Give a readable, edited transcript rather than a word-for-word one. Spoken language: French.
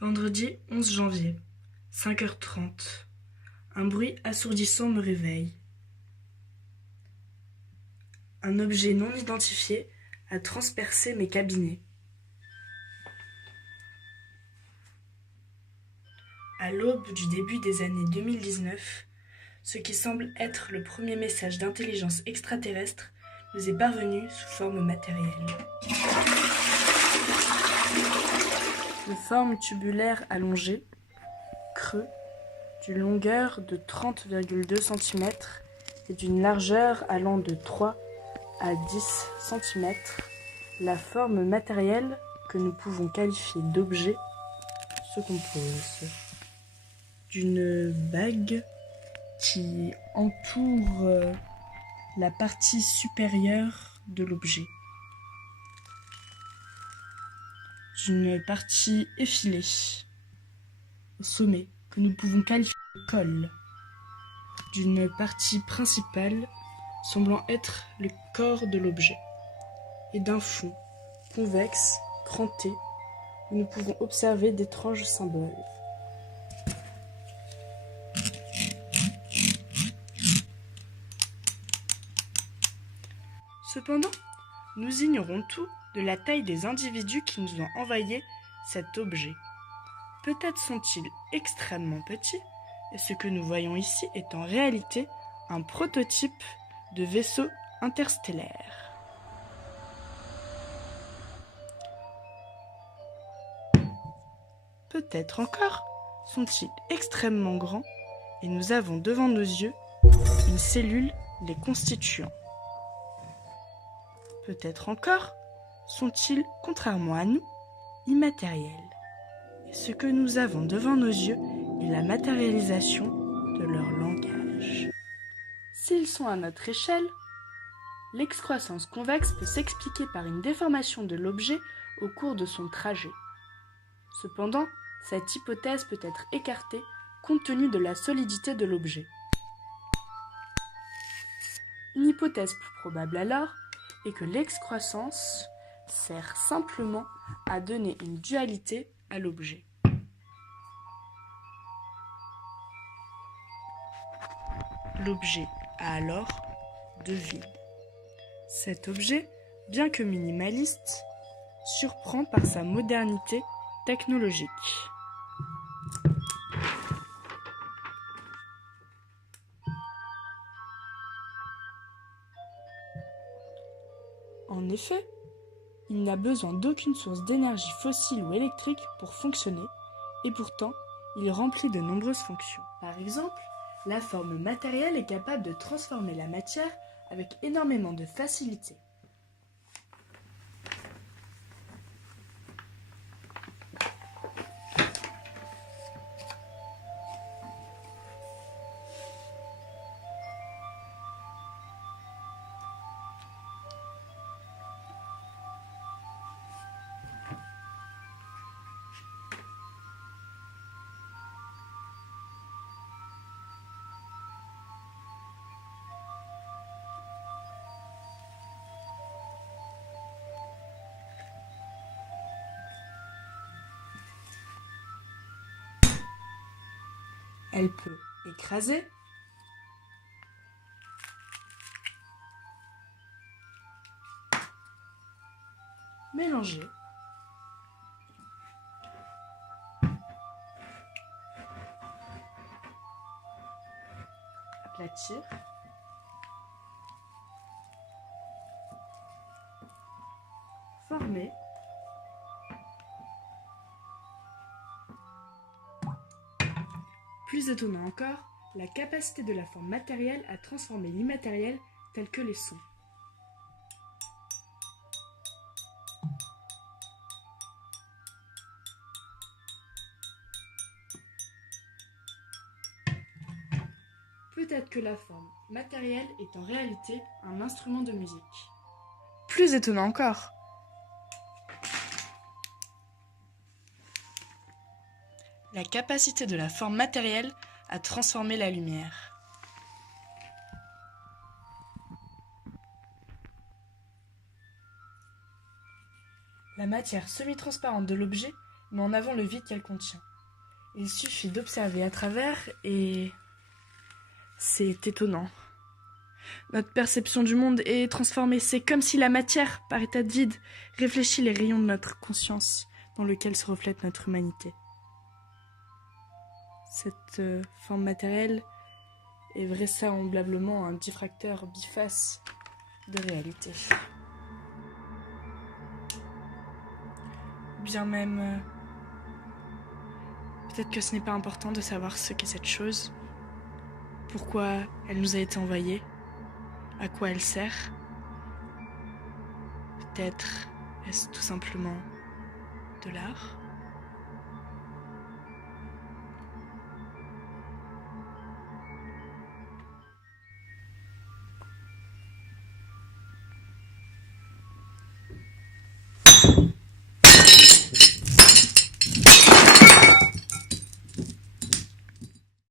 Vendredi 11 janvier, 5h30. Un bruit assourdissant me réveille. Un objet non identifié a transpercé mes cabinets. À l'aube du début des années 2019, ce qui semble être le premier message d'intelligence extraterrestre nous est parvenu sous forme matérielle. De forme tubulaire allongée, creux, d'une longueur de 30,2 cm et d'une largeur allant de 3 à 10 cm, la forme matérielle que nous pouvons qualifier d'objet se compose d'une bague qui entoure la partie supérieure de l'objet, d'une partie effilée au sommet que nous pouvons qualifier de col, d'une partie principale semblant être le corps de l'objet, et d'un fond convexe, cranté, où nous pouvons observer d'étranges symboles. Cependant, nous ignorons tout de la taille des individus qui nous ont envoyé cet objet. Peut-être sont-ils extrêmement petits, et ce que nous voyons ici est en réalité un prototype de vaisseau interstellaire. Peut-être encore sont-ils extrêmement grands, et nous avons devant nos yeux une cellule les constituant. Peut-être encore sont-ils, contrairement à nous, immatériels. Et ce que nous avons devant nos yeux est la matérialisation de leur langage. S'ils sont à notre échelle, l'excroissance convexe peut s'expliquer par une déformation de l'objet au cours de son trajet. Cependant, cette hypothèse peut être écartée compte tenu de la solidité de l'objet. Une hypothèse plus probable alors est que l'excroissance sert simplement à donner une dualité à l'objet. L'objet a alors deux vies. Cet objet, bien que minimaliste, surprend par sa modernité technologique. En effet, il n'a besoin d'aucune source d'énergie fossile ou électrique pour fonctionner, et pourtant, il remplit de nombreuses fonctions. Par exemple, la forme matérielle est capable de transformer la matière avec énormément de facilité. Elle peut écraser, mélanger, aplatir, former, plus étonnant encore, la capacité de la forme matérielle à transformer l'immatériel tel que les sons. Peut-être que la forme matérielle est en réalité un instrument de musique. Plus étonnant encore, la capacité de la forme matérielle à transformer la lumière. La matière semi-transparente de l'objet met en avant le vide qu'elle contient. Il suffit d'observer à travers et c'est étonnant. Notre perception du monde est transformée. C'est comme si la matière, par état de vide, réfléchit les rayons de notre conscience dans lequel se reflète notre humanité. Cette forme matérielle est vraisemblablement un diffracteur biface de réalité. Bien même, peut-être que ce n'est pas important de savoir ce qu'est cette chose, pourquoi elle nous a été envoyée, à quoi elle sert. Peut-être est-ce tout simplement de l'art ?